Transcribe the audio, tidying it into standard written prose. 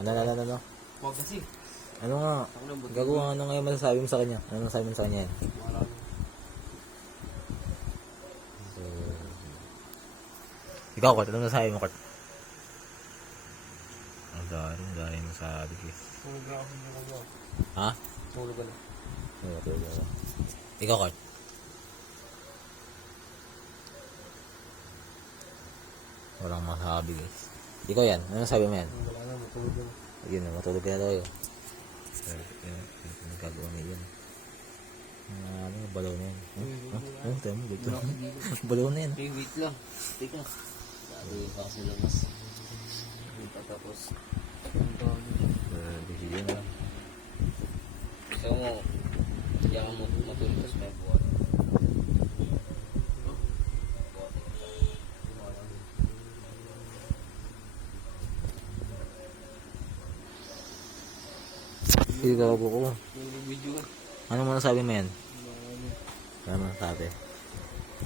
Ano? Huwag kasi. Ano nga? Gagawa, ano ngayon masasabi mo sa kanya? Ano masasabi mo sa kanya yan? So, ikaw, Kurt, ano masasabi mo, Kurt? Ang dahil masasabi ko. Tulog na ako. Ha? Tulog ka na. Oo, tulog ako. Ikaw, Kurt? Walang masasabi, guys. Ikaw yan, ano masasabi mo yan? Wala na, matulog na. Yun, matulog ka na tayo. Nagkagawa na yun. Ano, balaw na yan. Oh, tayo mo, dito. Balaw na yan. Hey, wait lang. Teka. Sabi pa kasi labas. Hindi pa tapos. Busy yun lang. Gusto mo, kaya mo matulog tapos may buwan. Sige, gago ko. Video ka. Ano mo nasabi mo yan? Ano mo nasabi?